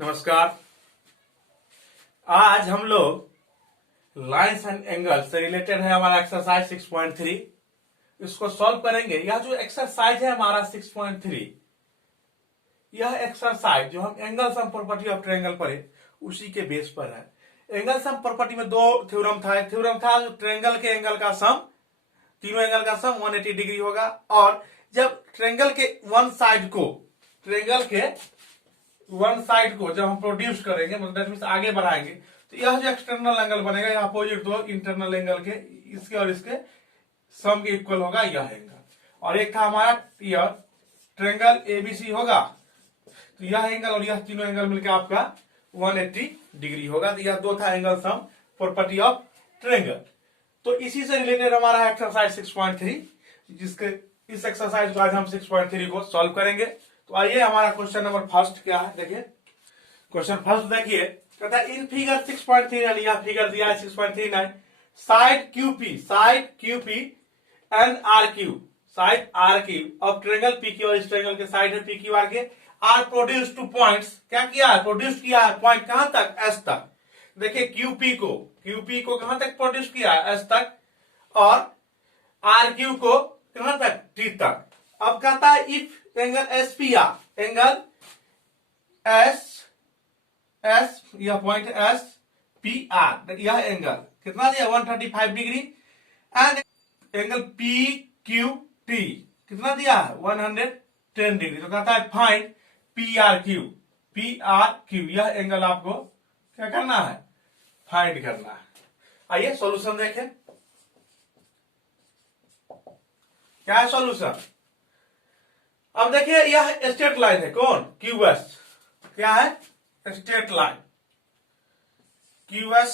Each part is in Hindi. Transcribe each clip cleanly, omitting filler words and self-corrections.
नमस्कार। आज हम लोग लाइन्स एंड एंगल से रिलेटेड है हमारा एक्सरसाइज 6.3। इसको सॉल्व करेंगे। यह जो एक्सरसाइज है हमारा 6.3, यह एक्सरसाइज जो हम angle sum property of triangle पढ़े उसी के बेस पर है। एंगल सम प्रॉपर्टी में दो थ्योरम था। एक थ्योरम था जो ट्रायंगल के एंगल का सम, तीनों एंगल का सम 180 डिग्री होगा। और जब ट्रायंगल के वन साइड को जब हम प्रोड्यूस करेंगे, मतलब आगे बढ़ाएंगे, तो यह जो एक्सटर्नल एंगल बनेगा यह अपोजिट दो इंटरनल एंगल के, इसके और इसके सम के इक्वल होगा यह एंगल। और एक था हमारा यह ट्रायंगल एबीसी होगा, तो यह एंगल और यह तीनों एंगल मिलकर आपका 180 डिग्री होगा। तो यह दो था angle sum property of triangle. तो इसी से रिलेटेड हमारा एक्सरसाइज 6.3, जिसके इस एक्सरसाइज को आज हम 6.3 को सॉल्व करेंगे। तो आइए हमारा क्वेश्चन नंबर फर्स्ट क्या है, देखिए क्वेश्चन फर्स्ट देखिए, कहता है इन फिगर 6.3 यह फिगर दिया है 6.39, side QP and R Q of triangle PQ, और इस ट्रायंगल के साइड है पीक्यू आर के, आर प्रोड्यूस टू पॉइंट्स, क्या किया है, प्रोड्यूस किया है पॉइंट कहां तक, एस तक। देखिए क्यूपी को कहां तक प्रोड्यूस किया है, एस तक, और आर क्यू को कहां तक, टी तक। अब कहता है if angle S P R, angle S यह पॉइंट एस पी आर, यह एंगल कितना दिया 135 degree, and angle P Q T कितना दिया है 110 डिग्री। तो कहता है फाइंड पी आर क्यू, यह एंगल आपको क्या करना है, फाइंड करना है। आइए सॉल्यूशन देखें, क्या है सॉल्यूशन। अब देखिए यह स्ट्रेट लाइन है, कौन, क्यूएस, क्या है, straight line QS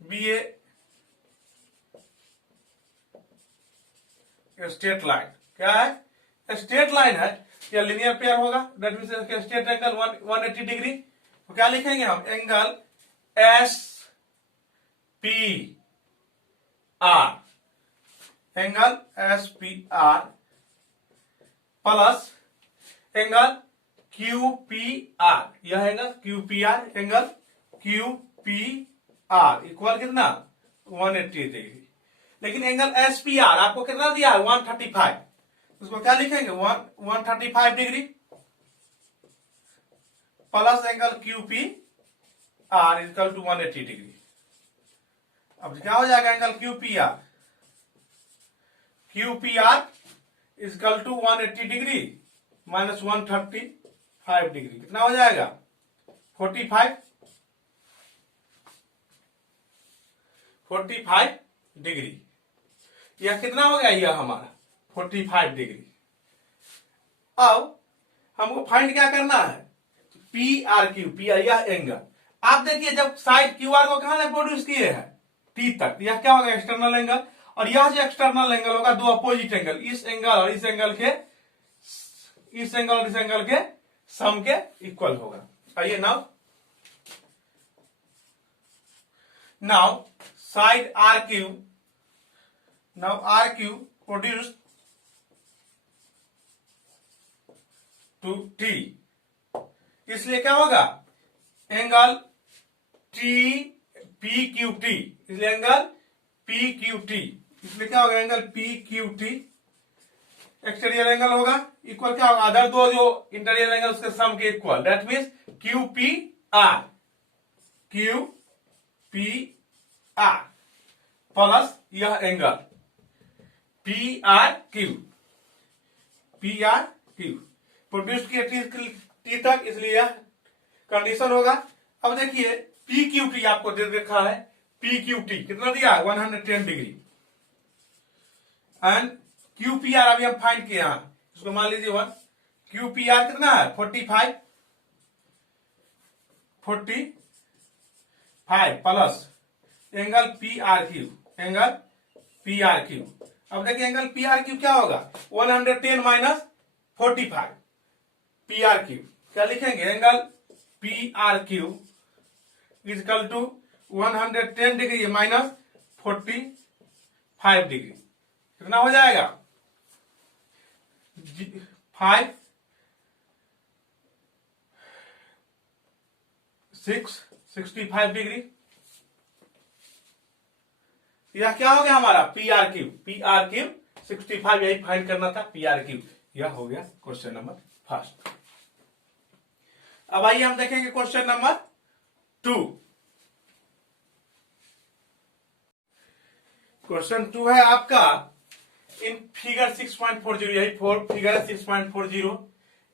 be a straight line, क्या है, स्ट्रेट लाइन है, या लिनियर पेयर होगा, that means straight angle 180 degree. तो क्या लिखेंगे हम, angle S P R, angle S P R plus angle Q P R, यह angle Q P R, angle Q P R equal कितना 180 डिग्री। लेकिन एंगल एस पी आर आपको कितना दिया है 135, उसको क्या लिखेंगे 135 degree plus angle Q P R equal to 180 degree. अब क्या हो जाएगा, angle Q P R equal to 180 degree minus 135 degree, कितना हो जाएगा 45 डिग्री। यह कितना हो गया, यह हमारा 45 डिग्री। अब हमको फाइंड क्या करना है, P R Q, P R यह एंगल। आप देखिए जब साइड क्यू आर को कहां से प्रोड्यूस किए हैं, टी तक, यह क्या होगा एक्सटर्नल एंगल। और यह जो एक्सटर्नल एंगल होगा दो अपोजिट एंगल, इस एंगल और इस एंगल के सम के इक्वल होगा। आइए now side R Q produce to T, इसलिए क्या होगा, angle T P Q T, इसलिए एंगल पी क्यू टी, इसलिए क्या होगा, angle P Q T exterior angle होगा, इक्वल क्या होगा, अदर दो जो इंटीरियर एंगल उसके सम के equal, that means Q P R plus यह angle P R Q produce किए टी तक, इसलिए यह कंडीशन होगा। अब देखिए पी क्यू टी आपको दे रखा है, पी क्यू टी कितना दिया 110 degree, and Q P are अभी हम फाइंड किए हैं, इसको मान लीजिए 1, क्यू पी आर कितना है 45 plus angle P R Q, अब देखिए एंगल पी आर क्यू क्या होगा 110 माइनस 45 पी आर क्यू, क्या लिखेंगे, angle P R Q equal to 110 degree minus 45 degree, कितना हो जाएगा 5 65 डिग्री। यह क्या हो गया हमारा PR क्यूब 65, यही फाइंड करना था PR क्यूब। यह हो गया क्वेश्चन नंबर फर्स्ट। अब आइए हम देखेंगे क्वेश्चन नंबर 2। क्वेश्चन 2 है आपका इन फिगर 6.40, यही फिगर है 6.40,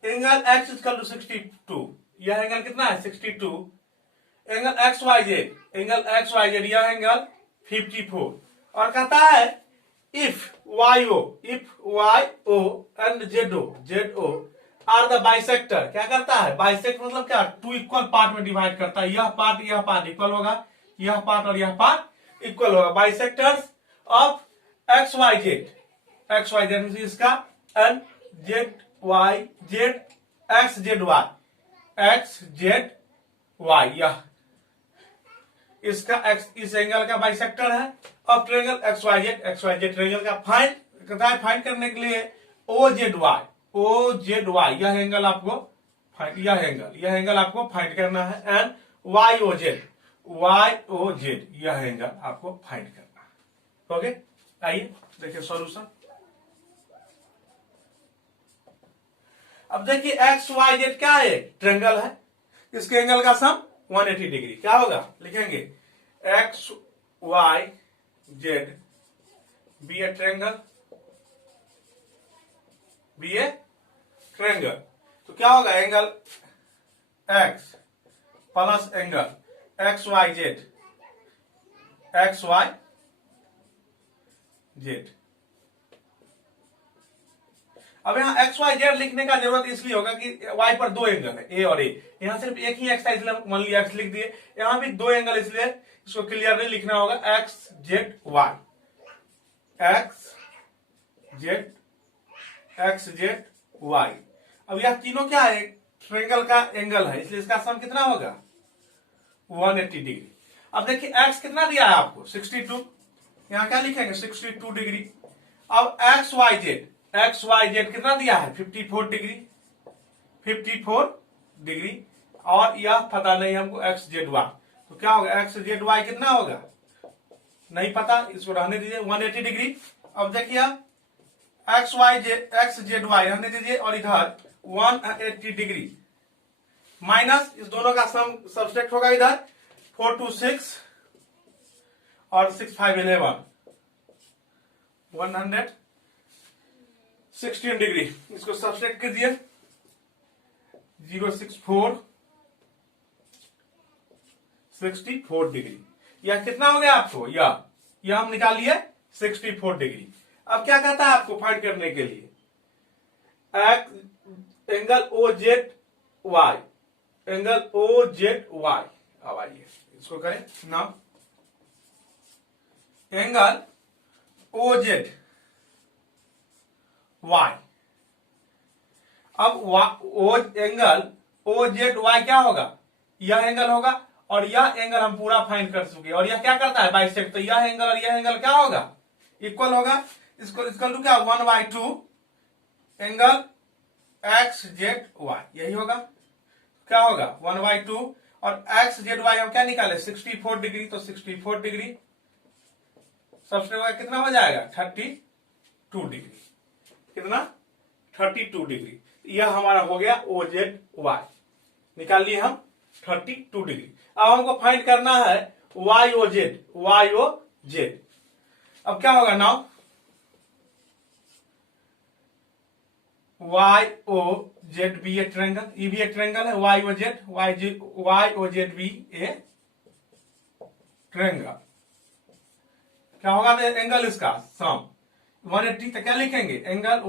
एंगल x इक्वल टू 62। यह एंगल कितना है 62। एंगल XYZ यह एंगल 54। और कहता है if YO and ZO are the bisector. क्या करता है बाइसेक्ट मतलब क्या, टू इक्वल पार्ट में डिवाइड करता है। यह पार्ट इक्वल होगा, यह पार्ट और यह पार्ट इक्वल होगा। बाइसेक्टर्स ऑफ XYZ इसका एन ZYZ XZY यह इसका इस एंगल का बाइसेक्टर है। अब ट्रायंगल XYZ ट्रायंगल का फाइंड करने के लिए OZY यह एंगल आपको फाइंड करना है। एंड YOZ यह एंगल आपको फाइंड करना है। ओके, आइए देखिए सॉल्यूशन। अब देखिए XYZ क्या है, ट्रायंगल है। इसके एंगल का सम 180 डिग्री। क्या होगा लिखेंगे XYZ बी ए ट्रायंगल। तो क्या होगा angle X plus angle XYZ। अब यहाँ XYZ लिखने का जरूरत इसलिए होगा कि Y पर दो एंगल है A और A। यहाँ सिर्फ एक ही X है इसलिए मान लिया X लिख दिए। यहाँ भी दो एंगल इसलिए इसको क्लियरली लिखना होगा XZY। अब यह तीनों क्या है, ट्रायंगल का एंगल है, इसलिए इसका सम कितना होगा 180 डिग्री। अब देखिए X कितना दिया है आपको 62, यहाँ क्या लिखेंगे 62 डिग्री। अब XYZ कितना दिया है 54 डिग्री और यह पता नहीं हमको XZY। तो क्या होगा XZY कितना होगा नहीं पता, इसको रहने दीजिए 180 डिग्री। अब देखिए XZY रहने दीजिए और इधर 180 डिग्री माइनस इस दोनों का सम सब्सट्रैक्ट होगा। इधर 4 2 6 और 6 5 11 116 डिग्री। इसको सब्सट्रैक्ट कीजिए 064 64 डिग्री। यह कितना हो गया आपको, यह हम निकाल लिए 64 डिग्री। अब क्या कहता है आपको फाइंड करने के लिए एंगल OZY। अब आइए इसको करें नाम एंगल OZY। अब एंगल OZY क्या होगा, यह एंगल होगा और यह एंगल हम पूरा फाइंड कर चुके। और यह क्या करता है बाइसेक्ट, तो यह एंगल और यह एंगल क्या होगा इक्वल होगा। इसको इक्वल टू क्या 1/2 एंगल XZY यही होगा। क्या होगा 1/2 और XZY हम क्या निकाले 64 डिग्री। तो 64 डिग्री सबसे कितना हो जाएगा 32 डिग्री। कितना 32 डिग्री। यह हमारा हो गया OZY, निकाल लिए हम 32 डिग्री। अब हमको फाइंड करना है YOZ। अब क्या होगा नाउ YOZ भी एक ट्रायंगल, ये भी एक ट्रायंगल है YOZ भी ए ट्रायंगल। क्या होगा एंगल इसका सम 180। तो क्या लिखेंगे angle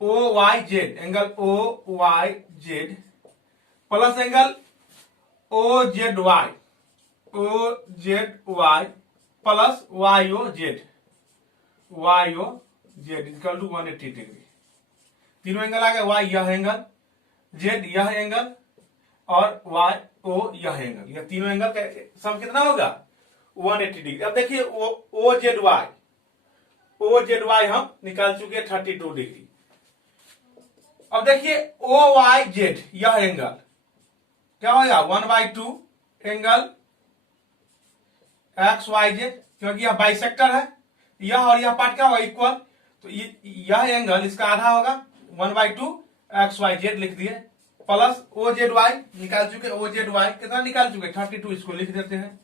OYZ angle OYZ plus angle OZY plus YOZ equal to 180 degree. तीनों एंगल आ गए, Y यह एंगल, Z यह एंगल और YO यह एंगल। यह तीनों एंगल का सम कितना होगा 180 डिग्री। अब देखिए OZY हम निकाल चुके 32 डिग्री। अब देखिए OYZ यह एंगल क्या होगा 1/2 एंगल एक्स वाई जेड, क्योंकि यह बाइसेक्टर है, यह और यह पार्ट क्या होगा इक्वल, तो यह एंगल इसका आधा होगा 1/2 एक्स वाई जेड लिख दिए, प्लस ओ जेड वाई निकाल चुके, ओ जेड वाई कितना निकाल चुके 32, इसको लिख देते हैं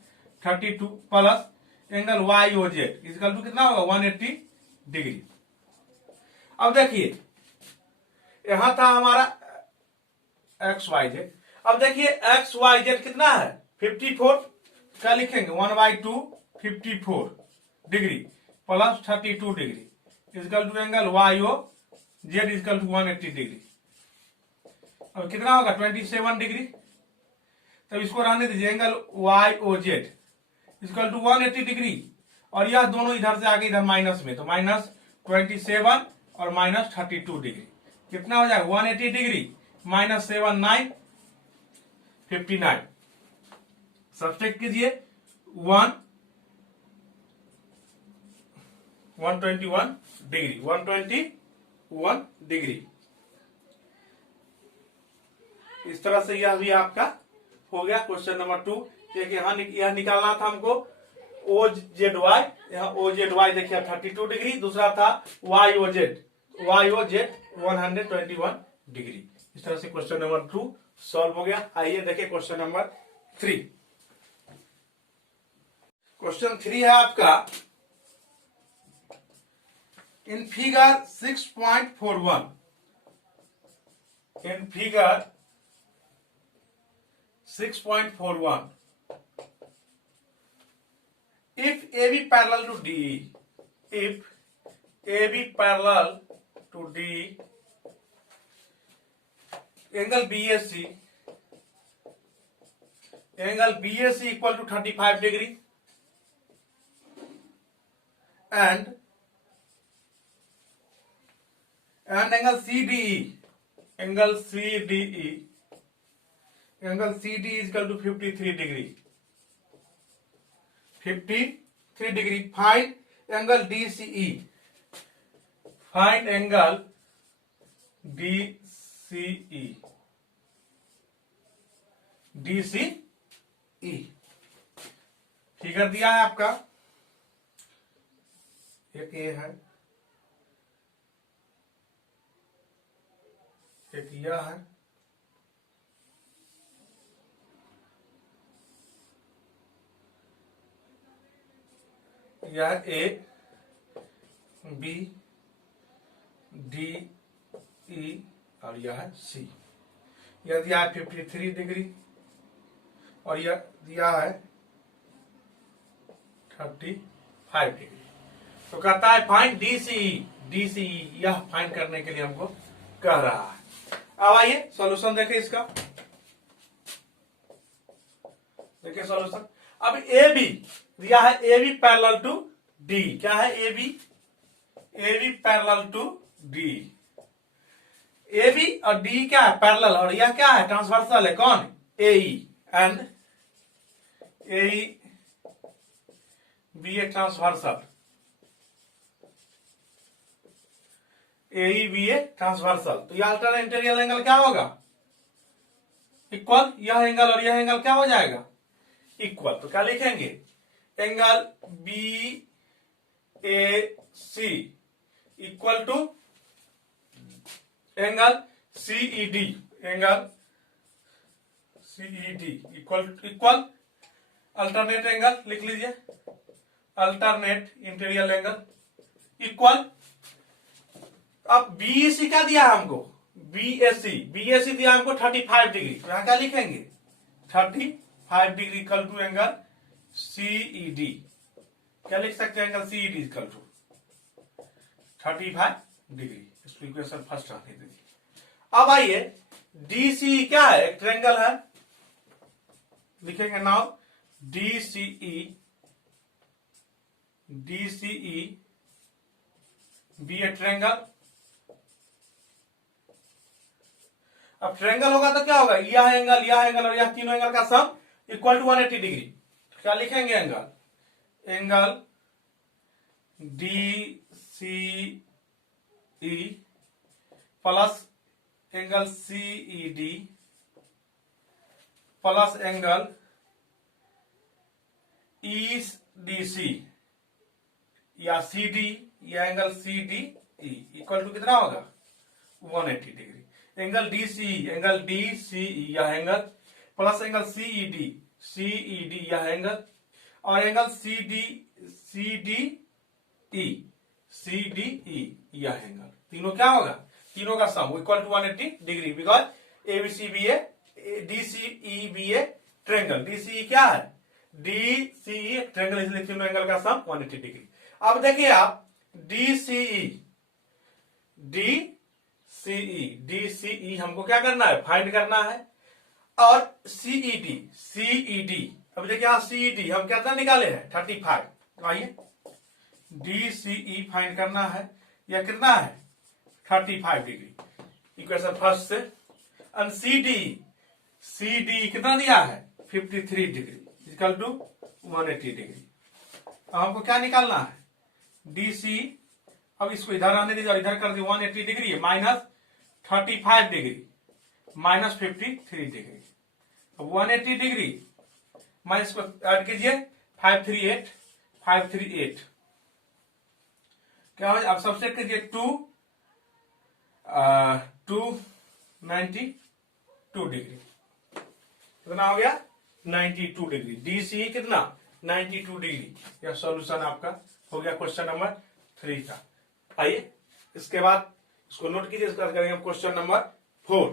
32 plus angle Y O Z equal to कितना होगा 180 डिग्री। अब देखिए यहां था हमारा एक्स वाई जेड, अब देखिए एक्स वाई जेड कितना है 54, क्या लिखेंगे 1/2 54 degree plus 32 degree equal to angle Y O Z equal to 180 degree. अब कितना होगा 27 डिग्री, तब इसको रहने दीजिए, angle Y O Z equal to 180 degree, और यह दोनों इधर से आगे इधर माइनस में, तो माइनस 27 और माइनस 32 डिग्री कितना हो जाएगा 180 डिग्री माइनस 7 9 59, सब्सट्रैक्ट कीजिए 121 डिग्री 121 डिग्री। इस तरह से यह भी आपका हो गया क्वेश्चन नंबर 2। देखिए यह निकालना था हमको ओ जेड वाई, यहाँ ओ जेड वाई देखिए 32 डिग्री, दूसरा था वाई ओ जेड 121 डिग्री। इस तरह से क्वेश्चन नंबर 2 सॉल्व हो गया। आइए देखिए क्वेश्चन नंबर 3। क्वेश्चन 3 है आपका in figure 6.41, in figure 6.41 if AB parallel to DE, if AB parallel to DE, angle BAC equal to 35 degree and angle CDE is equal to 53 degree. 53 degree. Find angle DCE. Find angle DCE. DCE. Figure दिया है आपका, एक ये है, एक यह है, यह ए बी डी ई और यह है सी। यह दिया है 53 डिग्री और यह दिया है 35 डिग्री। तो कहता है फाइंड डीसीई, डीसीई यह फाइंड करने के लिए हमको कह रहा है। अब आइए सॉल्यूशन देखें इसका, देखिए सॉल्यूशन। अब ए बी दिया है, A B parallel to D, क्या है A B parallel to D, A B और डी क्या है पैरेलल, और यह क्या है ट्रांसवर्सल है, कौन A and A B a transversal, A B a transversal. तो यह अल्टरनेट इंटीरियर एंगल क्या होगा इक्वल, यह एंगल और यह एंगल क्या हो जाएगा इक्वल। तो क्या लिखेंगे angle B A C equal to angle CED, angle CED equal alternate angle लिख लीजिए, अल्टरनेट इंटीरियर एंगल इक्वल। अब बीईसी क्या दिया हमको, बीएससी दिया हमको 35 डिग्री, तो यहां क्या लिखेंगे 35 degree equal to angle CED, क्या लिख सकते हैं angle CED equal to 35 degree. इसको इक्वेशन फर्स्ट रहने दीजिए। अब आइए डीसीई क्या है, एक ट्रायंगल है, लिखेंगे now DCE be a triangle. अब ट्रायंगल होगा तो क्या होगा, यह एंगल और यह तीनों एंगल का सम इक्वल टू 180 डिग्री। तो क्या लिखेंगे angle D C E plus angle CED plus angle E D C या सी डी या angle C D E equal to कितना होगा 180 डिग्री। एंगल डी सी या angle plus angle C E D या एंगल और एंगल सी डी ई या एंगल तीनों क्या होगा, तीनों का sum equal to 180 degree because ABC be a DCE be a triangle DCE क्या है डीसीई ट्रेंगल इसलिए तीनों एंगल का सम 180 डिग्री। अब देखिए आप डीसीई हमको क्या करना है फाइंड करना है और सीईडी अब देखिए यहां सीईडी हम कितना निकाले हैं 35। तो आइए डीसीई फाइंड करना है या कितना है 35 डिग्री इक्वेशन फर्स्ट से। और सीडी कितना दिया है 53 डिग्री इक्वल टू 180 डिग्री। अब हमको क्या निकालना है डीसी, अब इसको इधर आने दीजिए और इधर कर दिए 180 degree minus 35 degree minus 53 degree. अब 180 डिग्री माइनस को ऐड कीजिए 538 क्या हो, अब सब्सट्रैक्ट कीजिए 292 डिग्री कितना हो गया 92 डिग्री। डीसी कितना 92 डिग्री। यह सॉल्यूशन आपका हो गया क्वेश्चन नंबर 3 का। आइए इसके बाद इसको नोट कीजिए, इसके बाद करेंगे क्वेश्चन नंबर 4।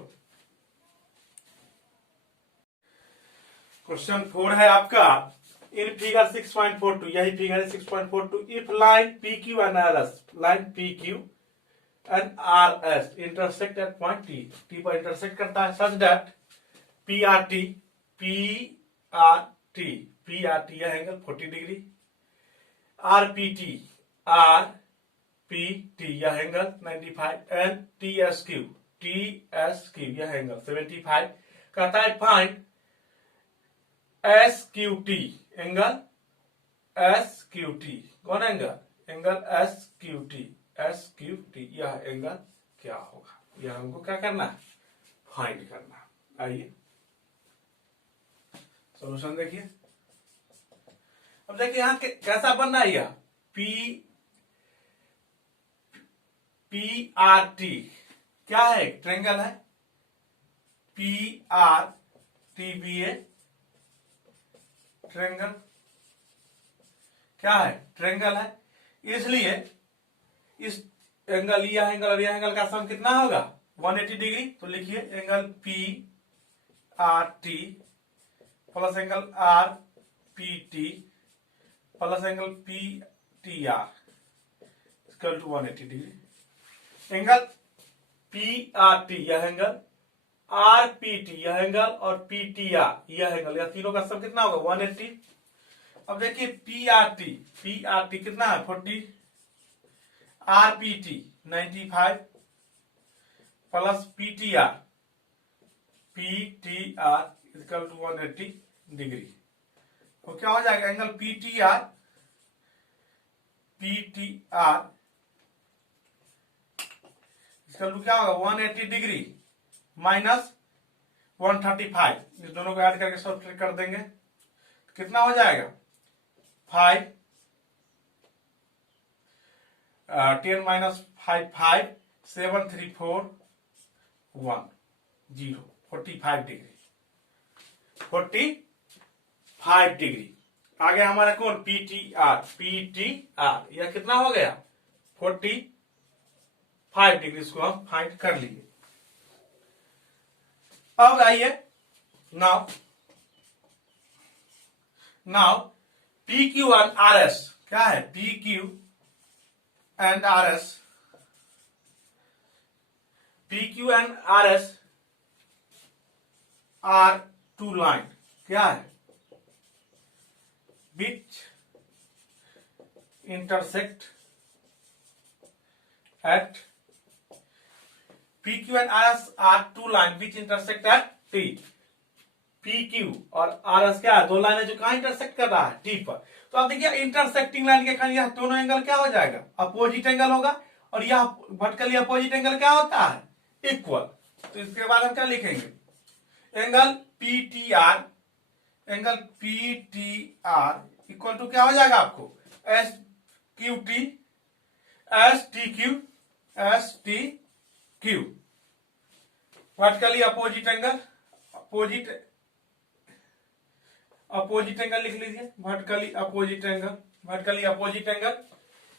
क्वेश्चन 4 है आपका इन फिगर 6.42 यही फिगर है 6.42 if line P Q and R S line P Q and R S intersect at point T पर इंटरसेक्ट करता है such that P R T यह angle 40 degree R P T यह angle 95 and T S Q यह एंगल 75 कहता है find S Q T angle कौन एंगल एस क्यू टी यह एंगल क्या होगा, यह हमको क्या करना है फाइंड करना है। आइए सॉल्यूशन देखिए। अब देखिए यहां कैसा बनना है यह पी आर टी क्या है ट्रेंगल है P R T be a triangle क्या है ट्रेंगल है, इसलिए इस एंगल यह एंगल और यह एंगल का सम कितना होगा 180 डिग्री। तो लिखिए angle P R T plus angle R P T plus angle P T R equal to 180 degree. Angle P R T यह एंगल आर पी टी यह एंगल और पी टी आर यह एंगल, यह तीनों का सम कितना होगा 180। अब देखिए पी आर टी कितना है 40 R P T 95 plus P T R equal to 180 degree. तो क्या हो जाएगा angle P T R equal to क्या होगा 180 डिग्री माइनस 135 इस दोनों को ऐड करके सब्ट्रैक्ट कर देंगे कितना हो जाएगा 5 10 माइनस 5 7 3 4 1 0 45 डिग्री आगे हमारा कौन पीटीआर यह कितना हो गया 45 डिग्री, इसको हम फाइंड कर लिए। अब आइए now P Q and R S क्या है P Q and R S are two line क्या है which intersect at PQ and RS are two lines which intersect at T। PQ और RS क्या है दो लाइन है जो कहां इंटरसेक्ट कर रहा है T पर। तो आप देखिए इंटरसेक्टिंग लाइन के कारण यह दोनों एंगल क्या हो जाएगा अपोजिट एंगल होगा और यह वर्टिकली अपोजिट एंगल क्या होता है इक्वल। तो इसके बाद हम क्या लिखेंगे angle PTR, angle PTR equal to क्या हो जाएगा आपको, SQT, STQ, vertically opposite angle, opposite angle लिख लीजिए, वर्टिकली अपोजिट एंगल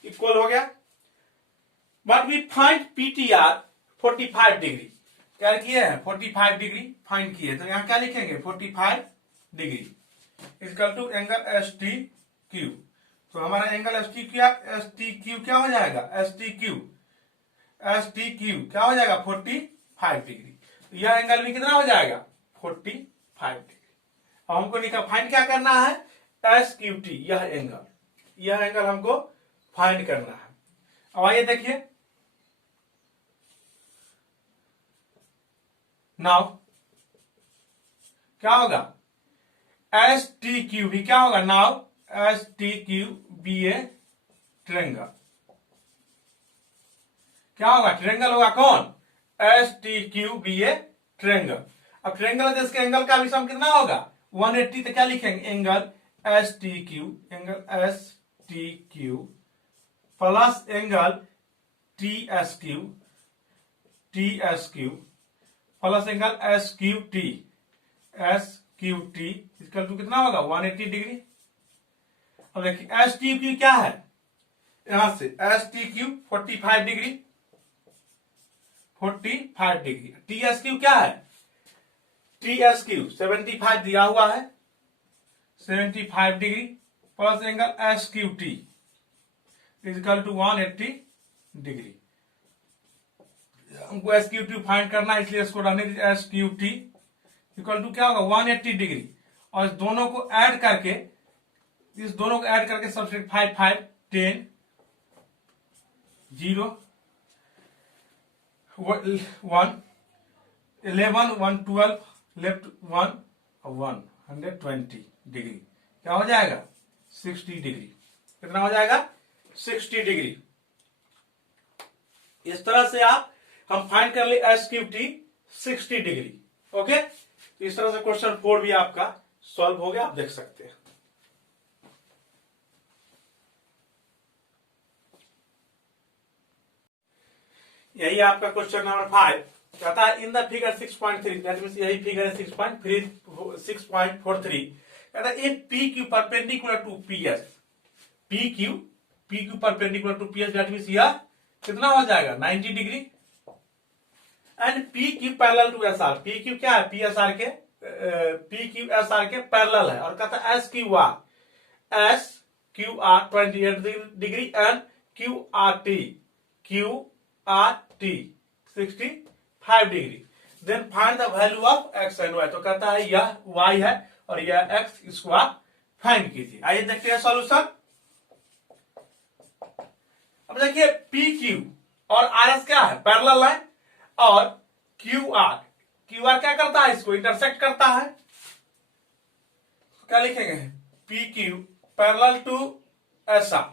इक्वल हो गया। But we find PTR 45 degree, क्या किए हैं 45 डिग्री फाइंड किए, तो यहां क्या लिखेंगे 45 degree equal to angle STQ। तो हमारा एंगल STQ क्या हो जाएगा, STQ क्या हो जाएगा 45 डिग्री। तो यह एंगल भी कितना हो जाएगा 45 डिग्री। अब हमको फाइंड क्या करना है, SQT, यह एंगल हमको फाइंड करना है। अब आइए देखिए, नाउ क्या होगा, STQ भी क्या होगा, now STQ be a triangle, क्या होगा ट्रेंगल होगा कौन, STQ बी ए ट्रेंगल। अब ट्रेंगल है, इसके एंगल का भी सम कितना होगा 180, तो क्या लिखेंगे angle STQ plus angle TSQ plus angle SQT equal to कितना होगा 180 डिग्री। अब देखिए STQ क्या है, यहां से STQ 45 डिग्री, TSQ क्या है, TSQ 75 दिया हुआ है, 75 degree plus angle SQT equal to 180 degree. हमको SQT फाइंड करना है, इसलिए इसको रहने दीजिए, SQT इक्वल टू क्या होगा 180 डिग्री, और इस दोनों को ऐड करके सबसे 5 5 10 0 1 11 1 12 लेफ्ट 1 120 डिग्री, क्या हो जाएगा 60 डिग्री। कितना हो जाएगा 60 डिग्री। इस तरह से हम फाइंड कर ले SQT 60 डिग्री। ओके, इस तरह से क्वेश्चन 4 भी आपका सॉल्व हो गया, आप देख सकते हैं। यही आपका क्वेश्चन नंबर 5 कहता है, in the figure 6.3, that means यही फिगर है 6.43, कहता है if PQ perpendicular to PS, PQ perpendicular to PS, that means यह कितना हो जाएगा 90 degree, and PQ parallel to SR, PQ क्या है PSR के, PQ SR के पैरेलल है, और कहता है SQR 28 degree and QRT 65 degree, then find the value of x and y। तो कहता है यह y है और यह x, इसको आप फाइंड कीजिए। आइए देखते हैं सॉल्यूशन। अब देखिए PQ और RS क्या है पैरेलल लाइन, और QR क्या करता है, इसको इंटरसेक्ट करता है, क्या लिखेंगे PQ parallel to SR,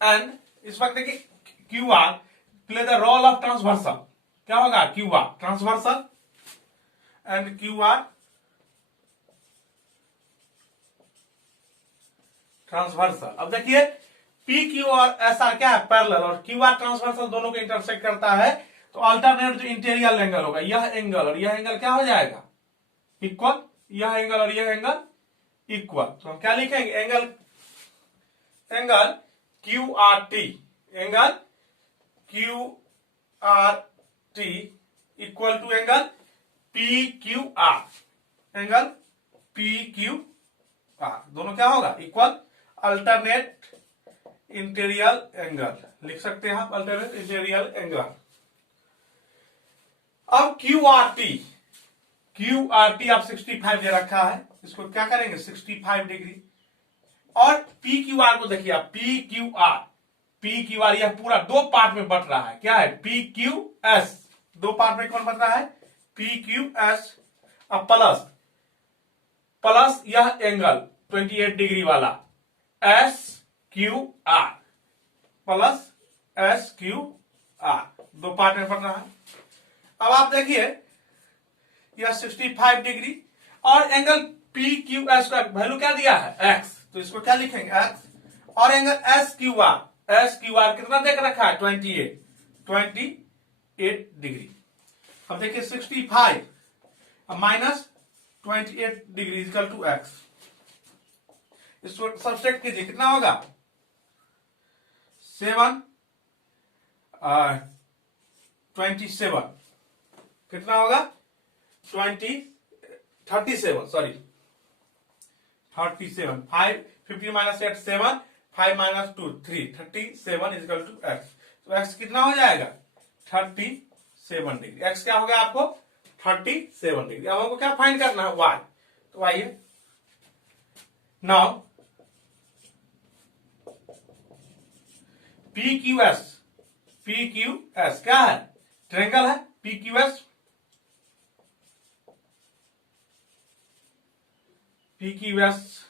and इस वक्त देखिए QR play the role of transversal, क्या होगा QR transversal, and QR transversal. अब देखिए PQ और SR क्या है पैरेलल, और QR ट्रांसवर्सल दोनों को इंटरसेक्ट करता है, तो अल्टरनेट जो इंटीरियर एंगल होगा, यह एंगल और यह एंगल क्या हो जाएगा इक्वल, यह एंगल और यह एंगल इक्वल। तो हम क्या लिखेंगे angle QRT equal to angle PQR, दोनों क्या होगा इक्वल, अल्टरनेट इंटीरियर एंगल लिख सकते हैं आप, अल्टरनेट इंटीरियर एंगल। अब QRT आप 65 दे रखा है, इसको क्या करेंगे 65 डिग्री, और PQR को देखिए आप, PQR यह पूरा दो पार्ट में बट रहा है, क्या है PQS, दो पार्ट में कौन बट रहा है PQS, अब प्लस यह एंगल 28 डिग्री वाला SQR प्लस SQR, दो पार्ट में बट रहा है। अब आप देखिए यह 65 डिग्री, और एंगल पी क्यू एस का वैल्यू क्या दिया है एक्स, तो इसको क्या लिखेंगे एक्स, और एंगल एस क्यू आर कितना देख रखा है 28 डिग्री। अब देखिए 65 minus 28 degree equal to X, इसको सब्सट्रैक्ट कीजिए, कितना होगा 27 कितना होगा 37 sorry 37 5 50 minus 8 7 5 minus 2 3 37 equal to X, तो एक्स कितना हो जाएगा 37 डिग्री, एक्स क्या हो गया आपको 37 डिग्री। अब हमको क्या फाइंड करना है वाई, तो आइए नाउ पी क्यू एस क्या है ट्रायंगल है, पी क्यू एस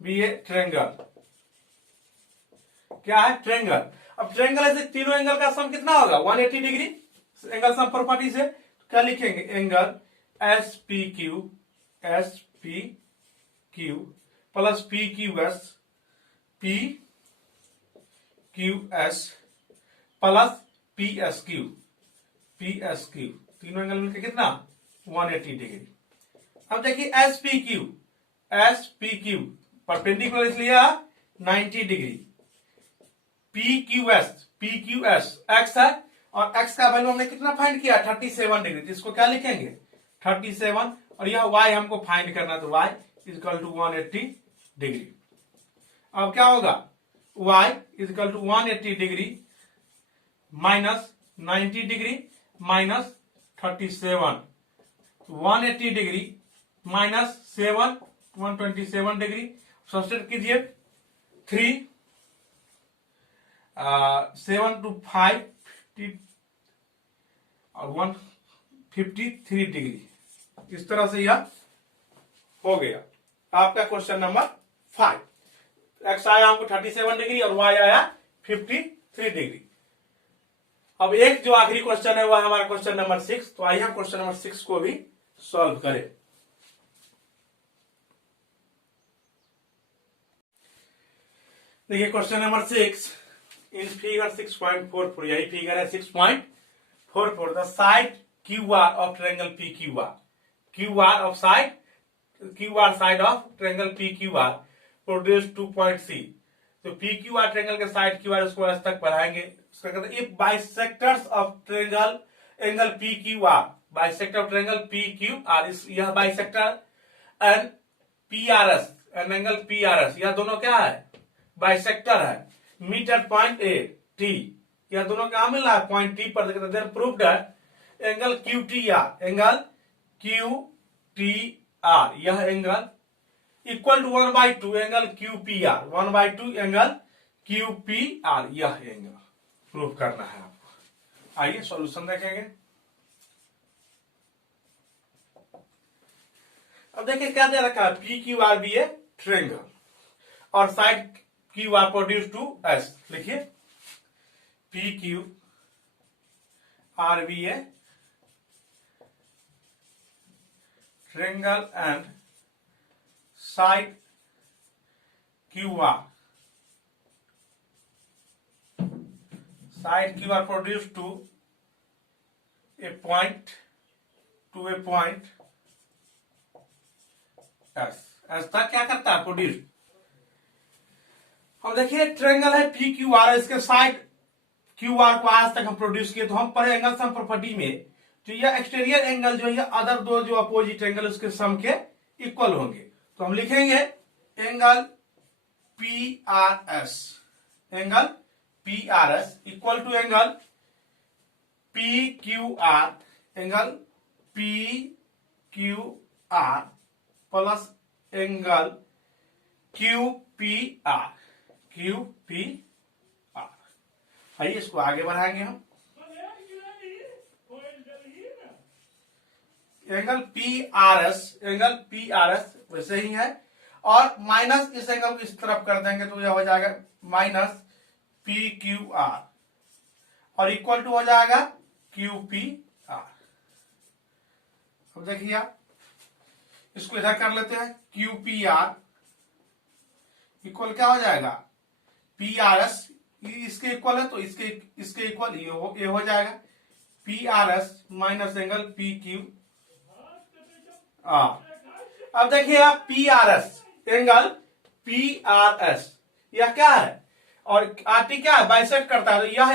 भी है ट्रायंगल, क्या है ट्रायंगल। अब ट्रायंगल ऐसे तीनों एंगल का सम कितना होगा 180 डिग्री, एंगल सम प्रॉपर्टी से तो क्या लिखेंगे angle S P Q plus P Q S plus P S Q तीनों एंगल मिलकर कितना 180 डिग्री। अब देखिए एस पी क्यू परपेंडिकुलर इसलिए 90 degree, P Q S x है, और एक्स का वैल्यू हमने कितना फाइंड किया 37 डिग्री, तो इसको क्या लिखेंगे 37, और यह y हमको फाइंड करना, तो y इक्वल टू 180 डिग्री। अब क्या होगा y equal to 180 degree minus 90 degree minus 37, 180 degree minus 7 127 degree, subtract कीजिए 3 7 टू 5 और 153 डिग्री, इस तरह से यह हो गया आपका क्वेश्चन नंबर 5। एक्स आया हमको 37 डिग्री और वाई आया 53 डिग्री। अब एक जो आखिरी क्वेश्चन है वह हमारा क्वेश्चन नंबर 6, तो आइए हम क्वेश्चन नंबर 6 को भी सॉल्व करें। देखिए क्वेश्चन नंबर 6 इन फिगर 6.44, यही फिगर है 6.44, the side Q R of triangle P Q R of side of triangle P Q R produce 2 point C, तो पी क्यू आर ट्रायंगल के साइड क्यू आर इसको एस तक बढ़ाएंगे, इसका कहते हैं if bisectors of triangle angle P Q R, bisector of triangle P Q R, यह bisector and P R S and angle P R S, यह दोनों क्या है बाइसेक्टर है, meet at point A T, यह दोनों क्या मिल रहा है पॉइंट टी पर, देन प्रूव्ड है एंगल क्यू टी आर, यह angle equal to 1/2 angle Q P R, 1/2 angle Q P R, यह एंगल प्रूव करना है आपको। आइए सॉल्यूशन देखेंगे। अब देखिए क्या दे रखा है P Q R be a triangle और side Q R produce to S, लिखिए P Q R be a triangle and side Q R produce to a point S तक क्या करता है प्रोड्यूस। अब देखिए ट्रायंगल है पी क्यू आर, इसके साइड क्यू आर को आज तक हम प्रोड्यूस किए, तो हम पढ़े एंगल सम प्रॉपर्टी में तो यह एक्सटीरियर एंगल जो है अदर दो जो अपोजिट एंगल उसके सम के इक्वल होंगे, तो हम लिखेंगे angle P R S equal to angle P Q R, angle P Q R plus angle Q P R. आइए इसको आगे बढ़ाएंगे हम, एंगल पी आर एस वैसे ही है, और माइनस इस एंगल को इस तरफ कर देंगे तो यह हो जाएगा माइनस पी क्यू आर और इक्वल टू हो जाएगा क्यू पी आर। अब देखिए आप इसको इधर कर लेते हैं, क्यू पी आर इक्वल क्या हो जाएगा, पी आर एस, इसके इक्वल है तो इसके इक्वल ये हो जाएगा, P R S minus angle P Q are. अब देखिए आप P R S angle P R S यह क्या है, और आर टी क्या है, बाइसेक्ट करता है, तो यह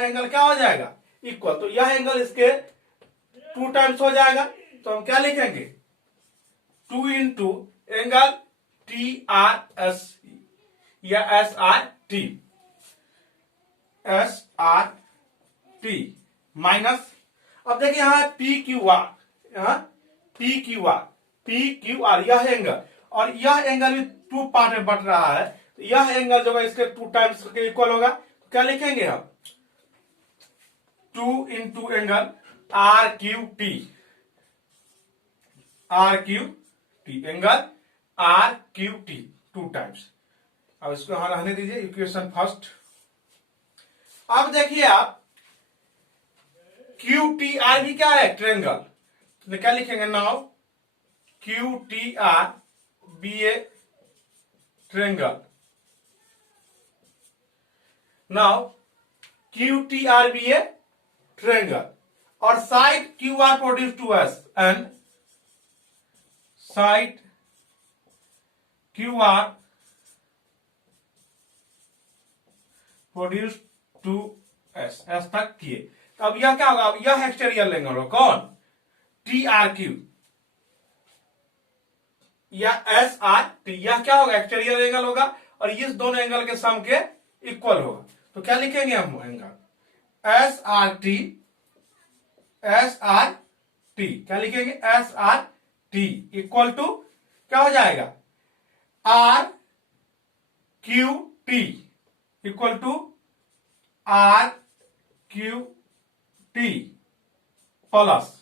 एंगल क्या हो जाएगा, इक्वल, तो यह एंगल इसके 2 टाइम्स हो जाएगा, तो हम क्या लिखेंगे, 2 into angle T R S या एस आर टी माइनस, अब देखिए यहां P Q are, P Q R यह एंगल, और यह एंगल भी 2 पार्ट में बट रहा है, तो यह एंगल जो है इसके 2 टाइम्स के इक्वल होगा, तो क्या लिखेंगे हम, 2 into angle R Q T angle R Q T 2 times. अब इसको यहां रहने दीजिए, इक्वेशन फर्स्ट। अब देखिए आप क्यू टी आर भी क्या है, ट्रायंगल, तो क्या लिखेंगे, now Q T R be a triangle, now Q T R be a triangle, और side Q R produce to S and side Q R produce to S तक किए, अब यह क्या होगा, अब यह एक्सटीरियर एंगल होगा, कौन, टी आर क्यू या एस आर टी, यह क्या होगा, एक्सटीरियर एंगल होगा, और इस दोनों एंगल के सम के इक्वल होगा, तो क्या लिखेंगे हम एंगल एस आर टी क्या लिखेंगे, S R T equal to क्या हो जाएगा, R Q T equal to R Q T plus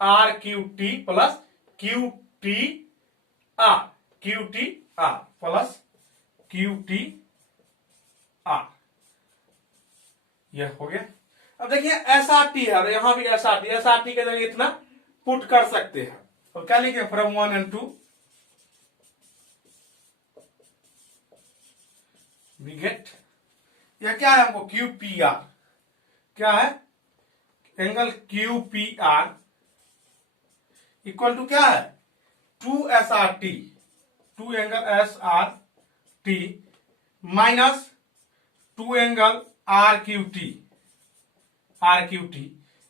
R Q T plus Q T R plus Q T R, यह हो गया। अब देखिए एस आर टी है, और यहां भी एस आर टी के जरिए इतना पुट कर सकते हैं, और क्या लिखे, फ्रॉम 1 and 2 वी गेट, यह क्या है हमको, क्यू पी आर क्या है, angle Q P R equal to क्या है, 2 S R T, 2 angle S R T minus 2 angle R Q T,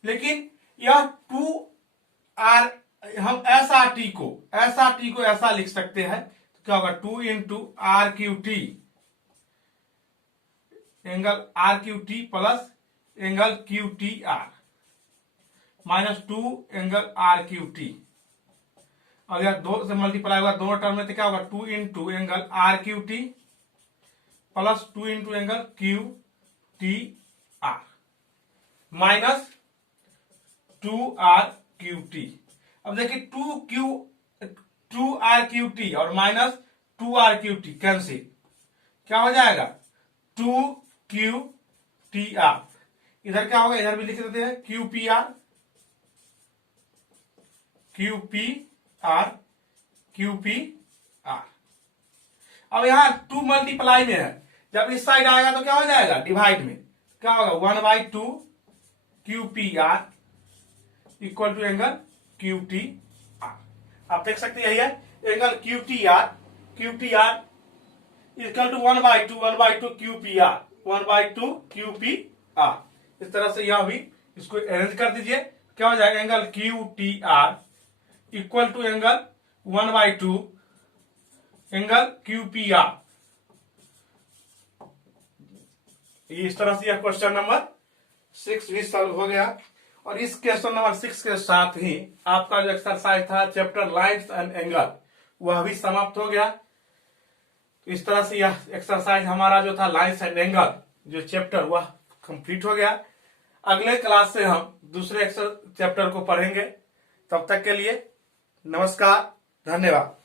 लेकिन यह 2 आर, हम एस आर टी को ऐसा लिख सकते हैं, तो क्या होगा, 2 into R Q T angle R Q T plus angle Q T R minus 2 angle R Q T, और यह 2 से मल्टीप्लाई होगा दोनों टर्म में, तो क्या होगा, 2 into angle R Q T plus 2 into angle Q T R minus 2 R Q T. अब देखिए 2 आर क्यू टी और minus 2 R Q T cancel, क्या हो जाएगा, 2 क्यू टी आर, इधर क्या होगा, इधर भी लिख देते हैं, क्यू पी आर। अब यहां 2 मल्टीप्लाई में है, जब इस साइड आएगा तो क्या हो जाएगा, डिवाइड में, क्या होगा, 1/2 Q P R equal to angle Q T R. आप देख सकते हैं यही है angle Q T R equal to 1/2 Q P R, 1/2 Q P R. इस तरह से यह भी इसको अरेंज कर दीजिए, क्या हो जाएगा, angle Q T R equal to angle 1/2 angle Q P R. इस तरह से यह क्वेश्चन नंबर 6 भी सॉल्व हो गया, और इस क्वेश्चन नंबर 6 के साथ ही आपका जो एक्सरसाइज था चैप्टर लाइन्स एंड एंगल वह भी समाप्त हो गया। इस तरह से यह एक्सरसाइज हमारा जो था लाइन्स एंड एंगल जो चैप्टर वह कंप्लीट हो गया। अगले क्लास से हम दूसरे चैप्टर को पढ़ेंगे। तब तक के लिए नमस्कार, धन्यवाद।